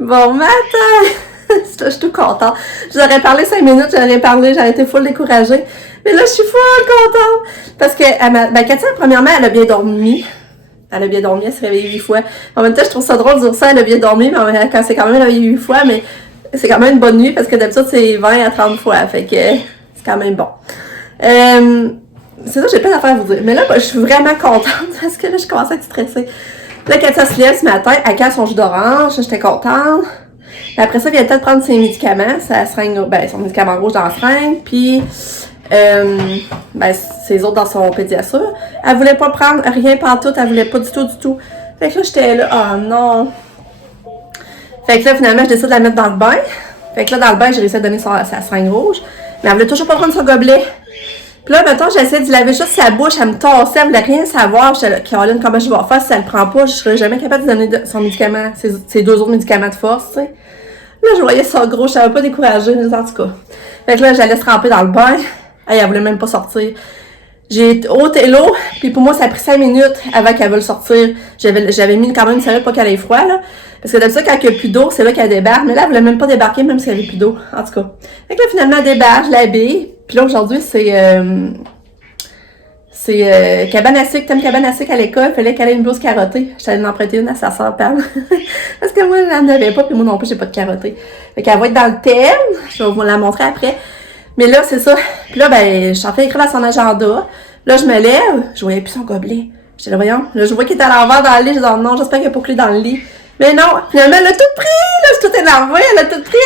Bon matin! Je suis tout contente. Je vous aurais parlé 5 minutes, j'aurais été full découragée. Mais là, je suis full contente! Parce que, Katia, premièrement, elle a bien dormi. Elle s'est réveillée 8 fois. En même temps, je trouve ça drôle de dire ça, elle a bien dormi, mais quand c'est quand même réveillée 8 fois, mais c'est quand même une bonne nuit parce que d'habitude, c'est 20 à 30 fois. Fait que c'est quand même bon. C'est ça, j'ai plein d'affaires à vous dire. Mais là, je suis vraiment contente parce que là, je commence à être stressée. Là, Katia se lève ce matin, elle casse son jus d'orange, j'étais contente. Puis après ça, elle vient peut-être prendre ses médicaments, son médicament rouge dans la seringue, puis ses autres dans son pédiasure. Elle voulait pas prendre rien pantoute, elle voulait pas du tout. Fait que là, j'étais là, oh non. Fait que là, finalement, je décide de la mettre dans le bain. Fait que là, dans le bain, j'ai réussi à donner sa seringue rouge. Mais elle voulait toujours pas prendre son gobelet. Puis là, mettons, j'essaie de laver juste sa bouche, elle me tassait, elle voulait rien savoir. J'étais là, Caroline, comment je vais faire si elle le prend pas? Je serais jamais capable de donner son médicament, ses 2 autres médicaments de force, tu sais. Là, je voyais ça gros, je savais pas décourager, en tout cas. Fait que là, j'allais se ramper dans le bain. Elle voulait même pas sortir. J'ai ôté l'eau, puis pour moi, ça a pris 5 minutes avant qu'elle veuille sortir. J'avais mis quand même une serviette pour qu'elle ait froid, là. Parce que d'habitude, quand il n'y a plus d'eau, c'est là qu'elle débarque. Mais là, elle voulait même pas débarquer, même s'il n'y avait plus d'eau. En tout cas. Fait que là, finalement, elle débarque, je l'habille. Puis là, aujourd'hui, c'est cabane à sucre. Thème cabane à sucre à l'école. Il fallait qu'elle ait une blouse carottée. J'allais en emprunter une à sa sœur, Pam. Parce que moi, elle n'en avait pas, puis moi non plus, j'ai pas de carottée. Fait qu'elle va être dans le thème. Je vais vous la montrer après. Mais là, c'est ça. Puis là, je suis en train d'écrire dans son agenda. Là, je me lève. Je voyais plus son gobelet. J'étais là, voyons. Là, je vois qu'il était à l'envers dans le lit. Je dis, oh non, j'espère qu'il n'y a pas clé dans le lit. Mais non, finalement, elle a tout pris. Là, je suis toute énervée. Elle a tout pris.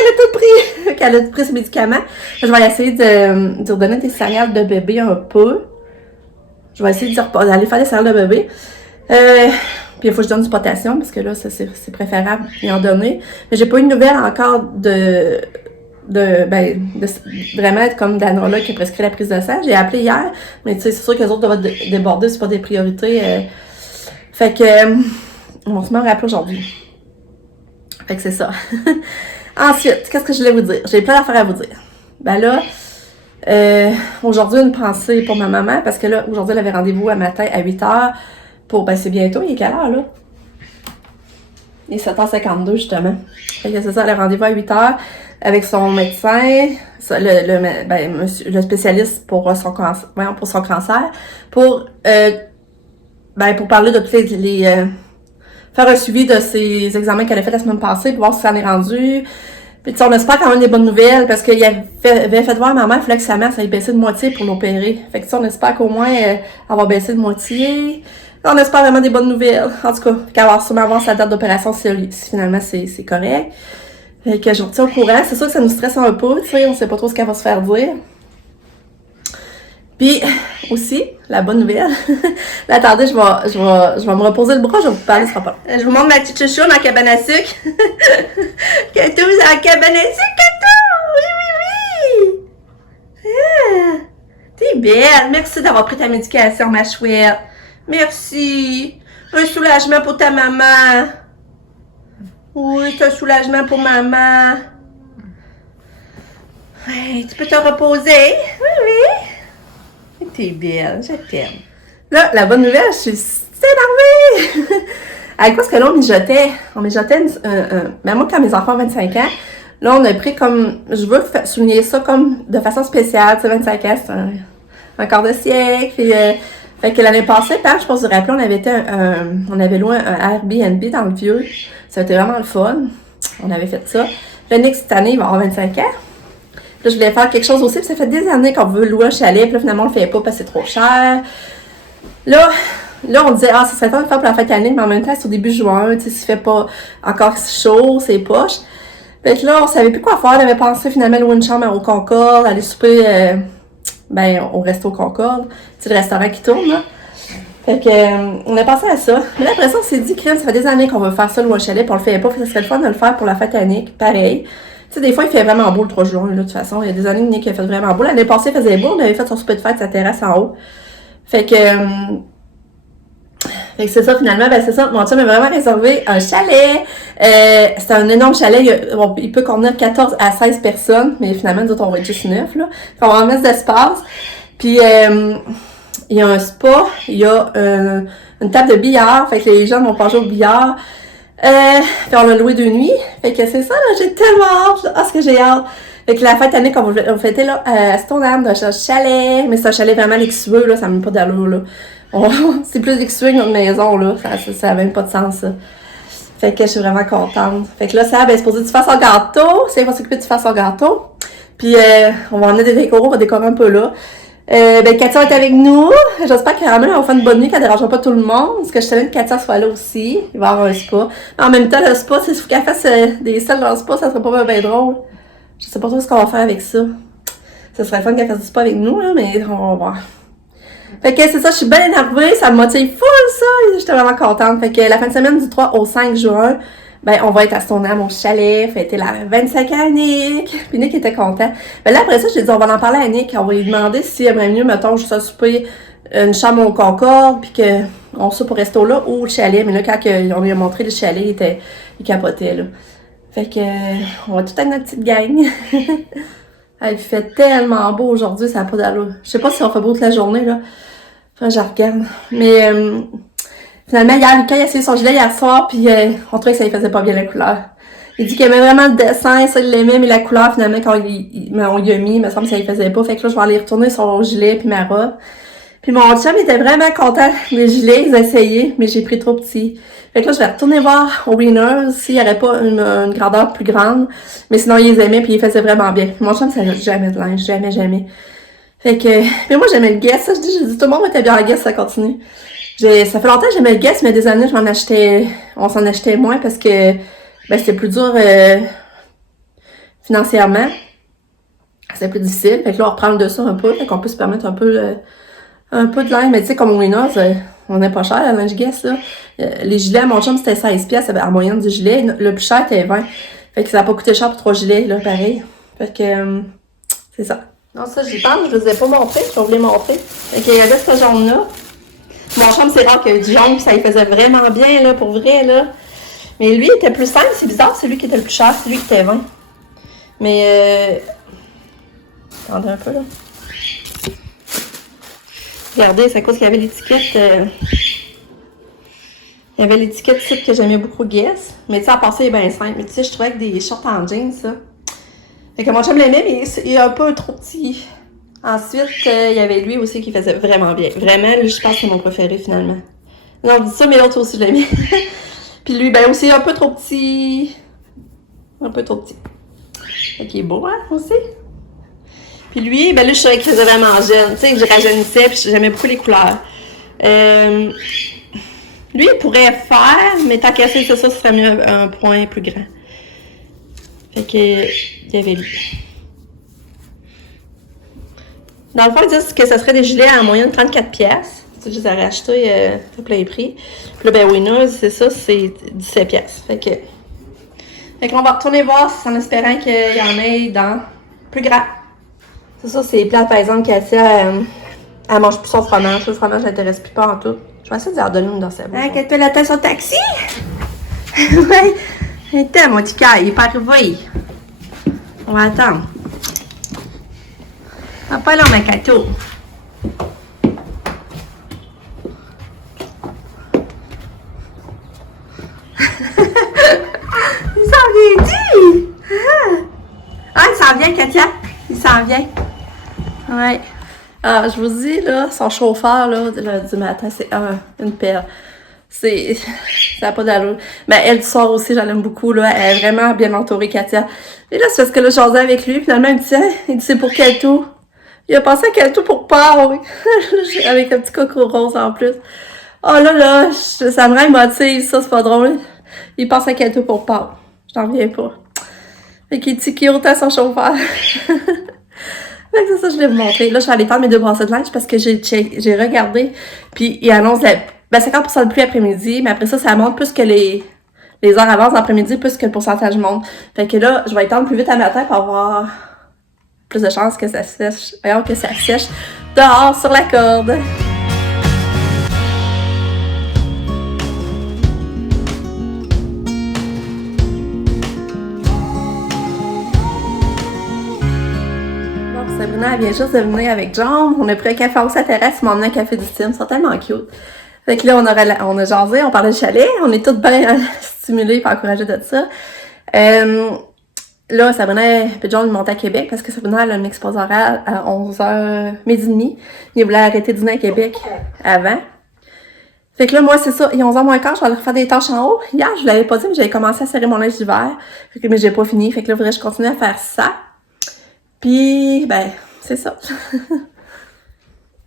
Elle a tout pris ses médicaments. Là, je vais essayer de redonner des céréales de bébé un peu. Je vais essayer d'aller faire des céréales de bébé. Puis il faut que je donne du potassium parce que là, ça, c'est préférable d'y en donner. Mais j'ai pas eu de nouvelles encore de vraiment être comme d'Anora qui a prescrit la prise de sang. J'ai appelé hier, mais tu sais, c'est sûr que les autres doivent déborder, c'est pas des priorités. Fait que on se met à rappeler aujourd'hui. Fait que c'est ça. Ensuite, qu'est-ce que je voulais vous dire? J'ai plein d'affaires à vous dire. Ben là, aujourd'hui, une pensée pour ma maman, parce que là, aujourd'hui, elle avait rendez-vous à matin à 8h pour, c'est bientôt, il est quelle heure, là? Il est 7h52, justement. Fait que c'est ça, elle a rendez-vous à 8h avec son médecin, le spécialiste pour son cancer, pour parler de tous les faire un suivi de ses examens qu'elle a fait la semaine passée, pour voir si ça en est rendu. Puis on espère quand même des bonnes nouvelles, parce qu'il avait fait voir à ma mère, il fallait que sa mère, ça ait baissé de moitié pour l'opérer. Fait que on espère qu'au moins, avoir baissé de moitié. On espère vraiment des bonnes nouvelles. En tout cas, qu'elle va sûrement avoir sa date d'opération si finalement c'est correct. Fait que je vous retiens au courant. C'est sûr que ça nous stresse un peu, tu sais, on sait pas trop ce qu'elle va se faire dire. Puis, aussi, la bonne nouvelle. Là, attendez, je vais me reposer le bras, je vais vous parler, ce sera pas long. Je vous montre ma petite chouchou dans la cabane à sucre. Catou, dans la cabane à sucre, Catou! Oui! Ah, t'es belle. Merci d'avoir pris ta médication, ma chouette. Merci. Un soulagement pour ta maman. Oui, c'est un soulagement pour maman. Ouais, tu peux te reposer. Oui. T'es belle, je t'aime. Là, la bonne nouvelle, je suis énervée. Avec quoi, parce que là, on mijotait mais moi, quand mes enfants ont 25 ans, là, on a pris comme, je veux souligner ça comme de façon spéciale, tu sais, 25 ans, c'est un quart de siècle, puis fait que l'année passée, je pense que vous vous rappelez, on avait loué un Airbnb dans le vieux. Ça a été vraiment le fun. On avait fait ça. Le Nick, cette année, il va avoir 25 ans. Là, je voulais faire quelque chose aussi, puis ça fait des années qu'on veut louer un chalet, puis là, finalement, on le fait pas parce que c'est trop cher. Là, on disait, ça serait temps de faire pour la fête à Nick, mais en même temps, c'est au début juin, tu sais, s'il fait pas encore chaud, c'est poche. Fait que là, on savait plus quoi faire. On avait pensé finalement louer une chambre au Concorde, aller souper, au resto Concorde. C'est le restaurant qui tourne, là. Fait que, on a pensé à ça. Mais là, après ça, on s'est dit, ça fait des années qu'on veut faire ça, louer un chalet, puis on le fait pas. Fait que ça serait le fun de le faire pour la fête à Nick. Pareil. Tu sais, des fois, il fait vraiment beau le 3 juin, là, de toute façon. Il y a des années que Nick a fait vraiment beau. L'année passée, il faisait beau. On avait fait son souper de fête, sa terrasse en haut. Fait que c'est ça, finalement, c'est ça. Mon chum m'a vraiment réservé un chalet. C'est un énorme chalet. Il peut contenir 14 à 16 personnes, mais finalement, nous autres, on va être juste 9, là. On va en mettre d'espace. Puis, il y a un spa, il y a une table de billard, fait que les gens vont pas jouer au billard. Puis on a loué 2 nuits. Fait que c'est ça, là, j'ai tellement hâte. Ah, ce que j'ai hâte. Fait que la fête année qu'on va fêter, là, à Stoneham, dans un chalet. Mais c'est un chalet vraiment luxueux, là, ça n'a même pas d'allure, là. C'est plus luxueux que notre maison, là. Ça a même pas de sens, ça. Fait que je suis vraiment contente. Fait que là, ça, ben, c'est supposé que tu fasses un gâteau. C'est va s'occuper que tu fasses un gâteau. Puis, on va emmener des décoros, on va décorer un peu là. Ben, Katia est avec nous. J'espère qu'elle va faire une bonne nuit, qu'elle ne dérangera pas tout le monde. Parce que je savais que Katia soit là aussi. Il va y avoir un spa. Mais en même temps, le spa, s'il faut qu'elle fasse des selles dans le spa, ça serait pas bien drôle. Je sais pas trop ce qu'on va faire avec ça. Ça serait fun qu'elle fasse du spa avec nous, là, mais on va voir. Fait que c'est ça, je suis bien énervée, ça me motive full ça, j'étais vraiment contente. Fait que la fin de semaine du 3 au 5 juin, ben on va être à Stoneham au chalet, fêter la 25 ans à Nick. Puis Nick était content. Ben là après ça, je lui ai dit on va en parler à Nick, on va lui demander s'il aimerait mieux, mettons, juste à souper une chambre au Concorde, puis qu'on soupe au resto là ou au chalet. Mais là, quand on lui a montré le chalet, il capotait là. Fait que on va tout être notre petite gang. Il fait tellement beau aujourd'hui, ça n'a pas d'allure. Je sais pas si on fait beau toute la journée, là. Enfin, je regarde. Mais finalement, hier, Lucas, il a essayé son gilet hier soir, puis on trouvait que ça lui faisait pas bien la couleur. Il dit qu'il aimait vraiment le dessin, ça, il l'aimait, mais la couleur, finalement, quand on y a mis, il me semble que ça lui faisait pas. Fait que là, je vais aller retourner son gilet puis ma robe. Puis mon chum était vraiment content des gilets, ils essayaient, mais j'ai pris trop petit. Fait que là, je vais retourner voir au Winners s'il n'y aurait pas une grandeur plus grande. Mais sinon, ils les aimaient puis ils faisaient vraiment bien. Mon chum, ça n'a jamais de linge, jamais. Fait que, mais moi, j'aimais le Guess, ça, j'ai dit, tout le monde était bien en Guess, ça continue. Ça fait longtemps que j'aimais le Guess, mais des années, on s'en achetait moins parce que, ben, c'était plus dur, financièrement. C'est plus difficile. Fait que là, on reprend le dessus un peu, fait qu'on peut se permettre un peu de linge. Mais tu sais, comme au Winners, on n'est pas cher, la linge Guess, là. Les gilets, à mon chum, c'était 16 piastres en moyenne du gilet. Le plus cher était 20. Fait que ça a pas coûté cher pour 3 gilets, là, pareil. Fait que, c'est ça. Non, ça, j'y pense, je vous ai pas montré, je vais vous les montrer. Fait qu'il y avait ce jaune-là. Mon chum, c'est rare qu'il y ait du jaune, puis ça lui faisait vraiment bien, là, pour vrai, là. Mais lui, il était plus simple, c'est bizarre, c'est lui qui était le plus cher, c'est lui qui était 20. Mais, attendez un peu, là. Regardez, c'est à cause qu'il y avait l'étiquette, il y avait l'étiquette site que j'aimais beaucoup, Guess. Mais tu sais, à part ça, il est bien simple. Mais tu sais, je trouvais que des shorts en jeans, ça. Fait que mon chum l'aimait, mais il est un peu trop petit. Ensuite, il y avait lui aussi qui faisait vraiment bien. Vraiment, lui, je pense que c'est mon préféré, finalement. Non, je dis ça, mais l'autre aussi, je l'aimais. Puis lui, ben aussi, un peu trop petit. Un peu trop petit. Fait qu'il est beau, hein, aussi. Puis lui, ben là, je savais qu'il faisait vraiment jeune. Tu sais, que je rajeunissais, puis j'aimais beaucoup les couleurs. Lui, il pourrait faire, mais tant qu'à c'est ça, ce serait mieux un point plus grand. Fait que, il y avait lui. Dans le fond, ils disent que ce serait des gilets en moyenne 34 pièces. Je les aurais achetés à plein prix. Puis là, ben Winners, c'est ça, c'est 17 pièces. Fait qu'on va retourner voir en espérant qu'il y en ait dans plus grand. C'est ça, c'est plate, par exemple, Katia, elle mange plus son fromage. Le fromage l'intéresse plus pas en tout. Je vais essayer de leur donner une dans sa bouche. Hein, qu'elle te l'attend sur le taxi? Oui. Attends, mon petit cœur, il est pas arrivé. On va attendre. Ah, pas là, ma cato. Il s'en vient dit! Ah, il s'en vient, Katia. Il s'en vient. Ouais. Ah, je vous dis, là, son chauffeur, là, du matin, c'est une perle. Ça n'a pas d'allure. Mais elle, du soir aussi, j'en aime beaucoup, là. Elle est vraiment bien entourée, Katia. Et là, c'est parce que là, j'osais avec lui, finalement, il me dit, hein, c'est pour quel tout? Il a pensé à quel tout pour Pâques. Avec un petit coco rose en plus. Oh là, ça me rend émotive, ça, c'est pas drôle. Il pense à quel tout pour Pâques. Je t'en reviens pas. Fait qu'il dit qu'il est à son chauffeur. Fait que c'est ça, je vais vous montrer. Là, je suis allée faire mes 2 brassées de linge parce que j'ai regardé. Puis, il annonce 50% de pluie après-midi. Mais après ça, ça monte plus que les heures avancent l'après-midi, plus que le pourcentage monte. Fait que là, je vais étendre plus vite à matin pour avoir plus de chances que ça sèche. Voyons que ça sèche dehors sur la corde. Sabrina, elle vient juste de venir avec John. On a pris un café sur sa terrasse, ils m'ont emmené un café du Tim. Ils sont tellement cute. Fait que là, on a jasé, on parlait de chalet, on est toutes bien stimulées et encouragées de ça. Là, Sabrina et John montaient à Québec parce que Sabrina a une exposé orale à 11h, midi et demi. Ils voulaient arrêter de dîner à Québec avant. Fait que là, moi, c'est ça, il est 11h moins quart, je vais aller refaire des tâches en haut. Hier, je l'avais pas dit, mais j'avais commencé à serrer mon linge d'hiver. Fait que, mais j'ai pas fini. Fait que là, il faudrait que je continue à faire ça. Puis, ben, c'est ça.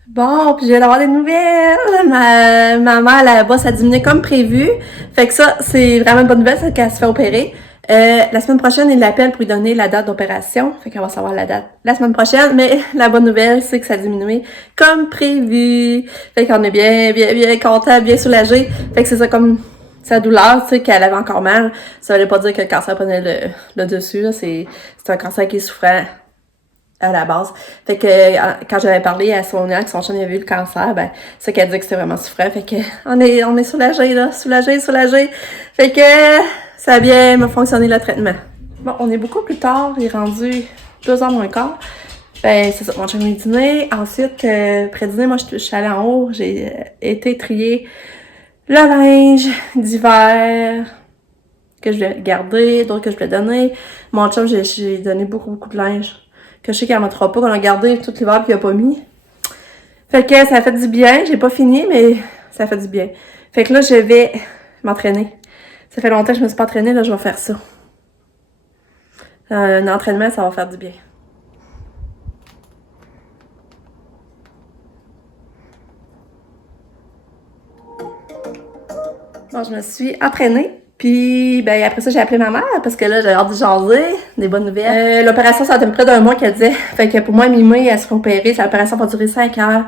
Bon, puis je viens d'avoir des nouvelles. Ma mère, la bosse a diminué comme prévu. Fait que ça, c'est vraiment une bonne nouvelle, c'est qu'elle se fait opérer. La semaine prochaine, il l'appelle pour lui donner la date d'opération. Fait qu'elle va savoir la date la semaine prochaine. Mais la bonne nouvelle, c'est que ça a diminué comme prévu. Fait qu'on est bien content, bien soulagé. Fait que c'est ça comme sa douleur, tu sais, qu'elle avait encore mal. Ça veut pas dire que le cancer prenait le dessus, là. C'est un cancer qui est souffrant à la base. Fait que quand j'avais parlé à Sonia que son chien avait eu le cancer, ben c'est qu'elle dit que c'était vraiment souffrant. Fait que on est soulagés là, soulagés. Fait que ça a bien fonctionné le traitement. Bon, on est beaucoup plus tard, il est rendu 2h moins quart. Ben c'est ça, mon chien est dîner. Ensuite, pré-dîner, moi je suis allée en haut, j'ai été trier le linge d'hiver que je voulais garder, d'autres que je voulais donner. Mon chum, j'ai donné beaucoup de linge que je sais qu'elle ne mettra pas, qu'on a gardé tout l'hiver puis qu'il n'a pas mis. Fait que ça a fait du bien. J'ai pas fini, mais ça a fait du bien. Fait que là, je vais m'entraîner. Ça fait longtemps que je me suis pas entraînée, là, je vais faire ça. Un entraînement, ça va faire du bien. Bon, je me suis entraînée. Puis, ben, après ça, j'ai appelé ma mère parce que là, j'ai hâte de jaser, des bonnes nouvelles. L'opération, ça a été près d'un mois qu'elle disait. Fait que pour moi, mi-mai, elle sera opérée. L'opération va durer 5 heures.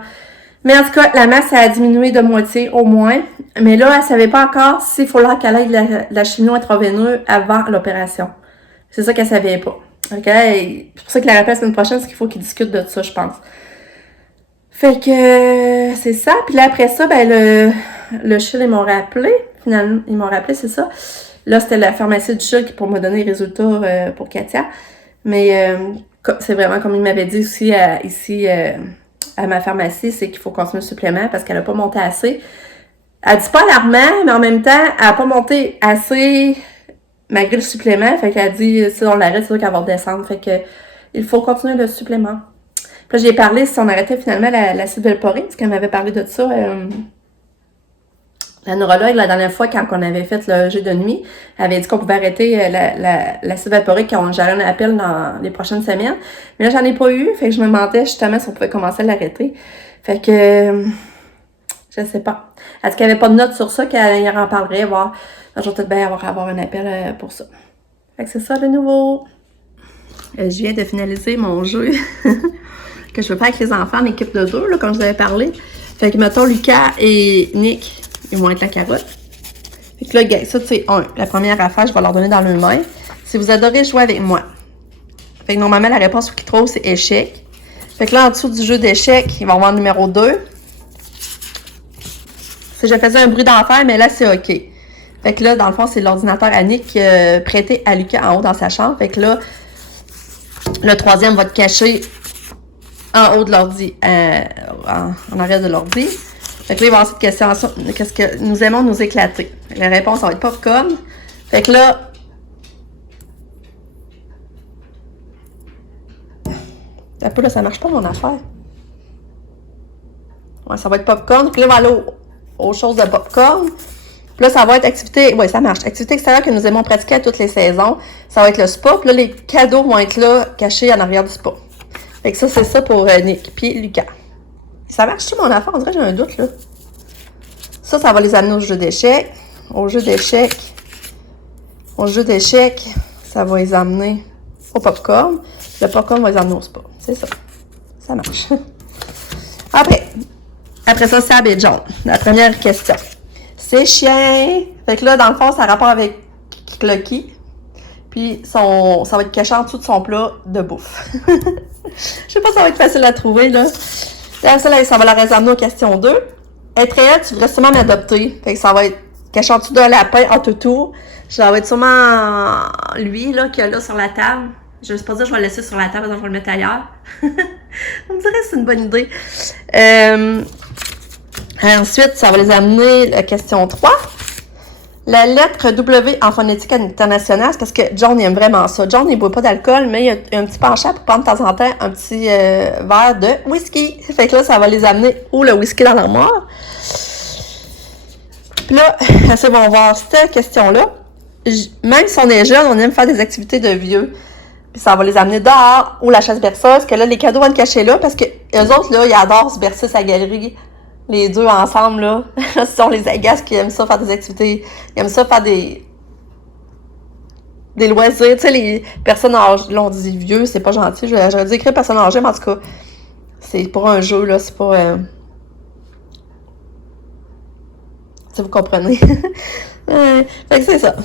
Mais en tout cas, la masse, a diminué de moitié, au moins. Mais là, elle savait pas encore s'il fallait qu'elle aille de la chimio intraveineuse avant l'opération. C'est ça qu'elle savait pas. Okay? C'est pour ça que la rappel la semaine prochaine, c'est qu'il faut qu'ils discutent de ça, je pense. Fait que, c'est ça. Puis là, après ça, ben, le CHUL, ils m'ont rappelé. Finalement, ils m'ont rappelé, c'est ça. Là, c'était la pharmacie du CHUL pour me donner les résultats pour Katia. Mais c'est vraiment comme il m'avait dit aussi ici à ma pharmacie, c'est qu'il faut continuer le supplément parce qu'elle n'a pas monté assez. Elle dit pas alarmant, mais en même temps, elle n'a pas monté assez malgré le supplément. Fait qu'elle dit, si on l'arrête, c'est sûr qu'elle va redescendre. Fait que il faut continuer le supplément. Puis là, j'ai parlé si on arrêtait finalement l'acide valproïque, parce qu'elle m'avait parlé de ça. La neurologue, la dernière fois, quand on avait fait le jeu de nuit, elle avait dit qu'on pouvait arrêter l'acide valproïque quand j'aurais un appel dans les prochaines semaines. Mais là, j'en ai pas eu. Fait que je me demandais justement si on pouvait commencer à l'arrêter. Fait que, je sais pas. Est-ce qu'il n'y avait pas de note sur ça, qu'elle en parlerait, voir. Je vais peut-être bien avoir un appel pour ça. Fait que c'est ça, de nouveau. Je viens de finaliser mon jeu que je veux faire avec les enfants en équipe de 2, là, comme je vous avais parlé. Fait que, mettons, Lucas et Nick, ils vont être la carotte. Fait que là, gars, ça, c'est la première affaire, je vais leur donner dans leurs mains. Si vous adorez jouer avec moi. Fait que normalement, la réponse qui trouve, c'est échec. Fait que là, en dessous du jeu d'échecs, ils vont avoir le numéro 2. Si je faisais un bruit d'enfer, mais là, c'est OK. Fait que là, dans le fond, c'est l'ordinateur à Nick prêté à Lucas en haut dans sa chambre. Fait que là, le troisième va te cacher en haut de l'ordi, en arrière de l'ordi. Fait que là, il va y avoir cette question, qu'est-ce que nous aimons nous éclater? La réponse, ça va être popcorn. Fait que là, un peu là, ça marche pas mon affaire. Ouais, ça va être popcorn. Puis là, on va aller aux choses de popcorn. Puis là, ça va être activité, oui, ça marche. Activité extérieure que nous aimons pratiquer à toutes les saisons. Ça va être le spa. Puis là, les cadeaux vont être là, cachés en arrière du spa. Fait que ça, c'est ça pour Nick. Puis Lucas. Ça marche-tu mon affaire? On dirait que j'ai un doute, là. Ça va les amener au jeu d'échecs. Au jeu d'échecs. Au jeu d'échecs, ça va les amener au popcorn. Le popcorn va les amener au spa. C'est ça. Ça marche. Après ça, Sab et John. La première question. C'est chien. Fait que là, dans le fond, ça a rapport avec Lucky. Puis, ça va être caché en dessous de son plat de bouffe. Je sais pas si ça va être facile à trouver, là. Là, ça va la résumer aux questions 2. Être réel, tu voudrais sûrement m'adopter. Fait que ça va être caché en dessous d'un lapin en toutou. Ça va être sûrement lui, là, qui est là sur la table. Je ne sais pas dire que je vais le laisser sur la table, donc je vais le mettre ailleurs. On me dirait que c'est une bonne idée. Ensuite, ça va les amener à la question 3. La lettre W en phonétique internationale, c'est parce que John aime vraiment ça. John, il ne boit pas d'alcool, mais il a un petit penchant pour prendre de temps en temps un petit verre de whisky. Fait que là, ça va les amener où le whisky dans l'armoire. Puis là, assez vont voir cette question-là. Même si on est jeune, on aime faire des activités de vieux. Puis ça va les amener dehors ou la chasse berceuse, que là, les cadeaux vont être cachés là, parce que eux autres, là, ils adorent se bercer sa galerie. Les deux ensemble, là. Ce sont les agaces qui aiment ça faire des activités. Ils aiment ça faire des loisirs. Tu sais, les personnes âgées, là, on dit vieux, c'est pas gentil. J'aurais dû écrire personnes âgées, mais en tout cas, c'est pour un jeu, là. C'est pas... Si vous comprenez. Fait que c'est ça.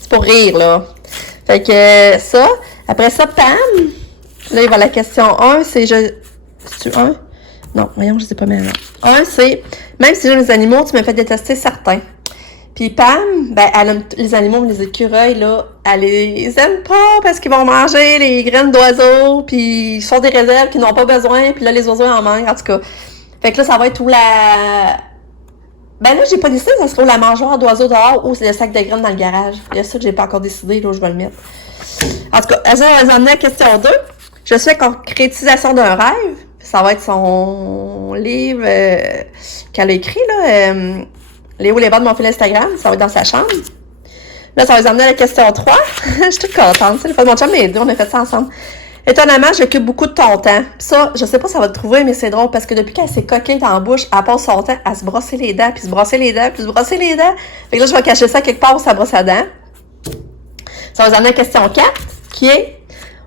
C'est pour rire, là. Fait que ça. Après ça, Pam. Là, il va à la question 1. C'est-tu 1? Non, voyons, je sais pas maintenant. 1, c'est, même si j'aime les animaux, tu me fais détester certains. Puis Pam, ben, elle aime les animaux, les écureuils, là, elle les aime pas parce qu'ils vont manger les graines d'oiseaux, puis ils sont des réserves qu'ils n'ont pas besoin, puis là, les oiseaux en manquent, en tout cas. Fait que là, ça va être où la... Ben là, j'ai pas décidé, ça serait où la mangeoire d'oiseaux dehors ou c'est le sac de graines dans le garage. Il y a ça que j'ai pas encore décidé, là, où je vais le mettre. En tout cas, elle va nous emmener à question 2. Je suis à concrétisation d'un rêve. Ça va être son livre qu'elle a écrit, là. Les hauts et les bas de mon fil Instagram. Ça va être dans sa chambre. Là, ça va nous emmener à la question 3. Je suis toute contente. C'est le fait de mon chum et les deux, on a fait ça ensemble. Étonnamment, j'occupe beaucoup de ton temps. Pis ça, je sais pas si ça va te trouver, mais c'est drôle parce que depuis qu'elle s'est coquée dans la bouche, elle passe son temps à se brosser les dents, puis se brosser les dents, puis se brosser les dents. Fait que là, je vais cacher ça quelque part où ça brosse à dents. Ça va nous amener à la question 4, qui est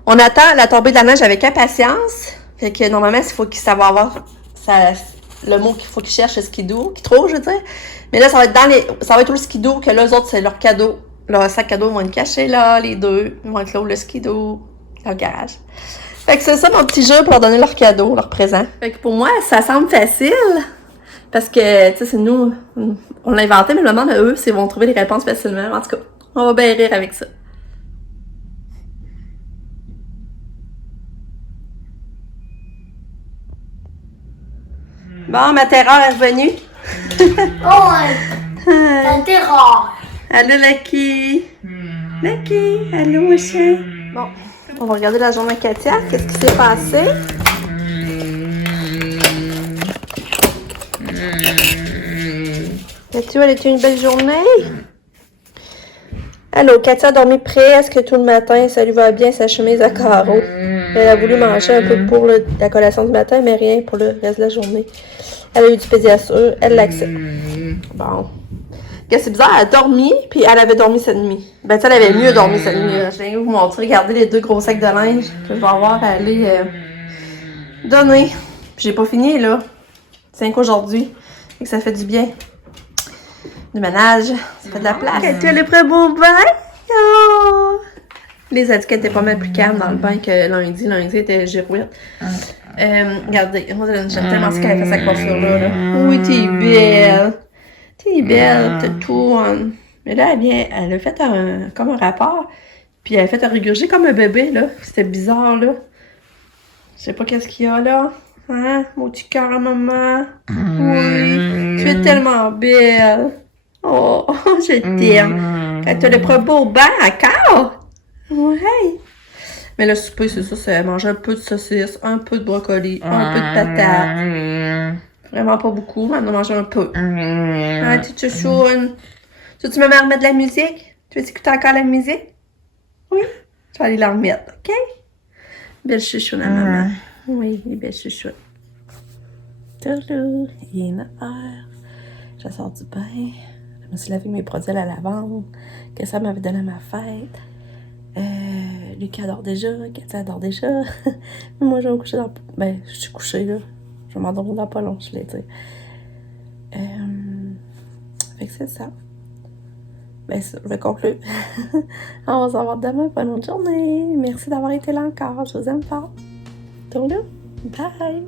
on attend la tombée de la neige avec impatience. Fait que normalement, il faut qu'il savoir avoir le mot qu'il faut qu'il cherche, c'est skidoo, qu'il trouve, je veux dire. Mais là, ça va être où le skidoo, que là, eux autres, c'est leur cadeau. Leur sac cadeau, ils vont être cachés là, les deux. Ils vont être là où le skidoo, dans le garage. Fait que c'est ça mon petit jeu pour leur donner leur cadeau, leur présent. Fait que pour moi, ça semble facile. Parce que, tu sais, c'est nous, on l'a inventé, mais je me demande à eux s'ils vont trouver les réponses facilement. En tout cas, on va bien rire avec ça. Bon, ma terreur est revenue. Oh, la terreur. Allô, Lucky. Lucky, allô, mon chien. Bon, on va regarder la journée à Katia. Qu'est-ce qui s'est passé? Katia, elle a été une belle journée? Allô, Katia a dormi presque tout le matin. Ça lui va bien, sa chemise à carreaux. Elle a voulu manger un peu pour la collation du matin, mais rien pour le reste de la journée. Elle a eu du pédiature, elle l'accepte. Bon. C'est bizarre, elle a dormi, puis elle avait dormi cette nuit. Ben, tu sais, elle avait mieux dormi cette nuit. Je viens vous montrer, regardez les deux gros sacs de linge que je vais avoir à aller donner. Puis j'ai pas fini, là. 5 aujourd'hui. Et que ça fait du bien. Du ménage, ça fait de la place. Tu as le prêt beau bain? Oh! Les étiquettes étaient pas mal plus calmes dans le bain que lundi. Lundi était girouette. Regardez, j'aime tellement ce qu'elle a fait sa coiffure là. Oui, t'es belle. T'es belle, t'es tout. Mais là, elle a fait comme un rapport. Puis elle a fait un régurgité comme un bébé, là. C'était bizarre, là. Je sais pas qu'est-ce qu'il y a, là. Hein? Mon petit cœur à maman. Oui. Tu es tellement belle. Oh, je t'aime. Quand t'as le beau bain encore. Ouais. Mais le souper, c'est ça, c'est manger un peu de saucisse, un peu de brocoli, un peu de patates. Vraiment pas beaucoup, mais on en manger un peu. Ah, tu chouchounes. Tu veux me remettre de la musique? Tu veux écouter encore la musique? Oui? Je vais aller la remettre, OK? Belle chouchoune à maman. Oui, belle chouchoune. Toulou, il y a une affaire. Je sors du bain. Je me suis lavé mes produits à la lavande que ça m'avait donné à ma fête. Lucas adore déjà, Katia adore déjà. Moi, je vais me coucher dans... Ben, je suis couchée, là. Je vais m'endormir dans pas long, je l'ai dit. Fait que c'est ça. Ben, ça, je vais conclure. On va se revoir demain pour une autre journée. Merci d'avoir été là encore. Je vous aime fort. Tourne. Bye!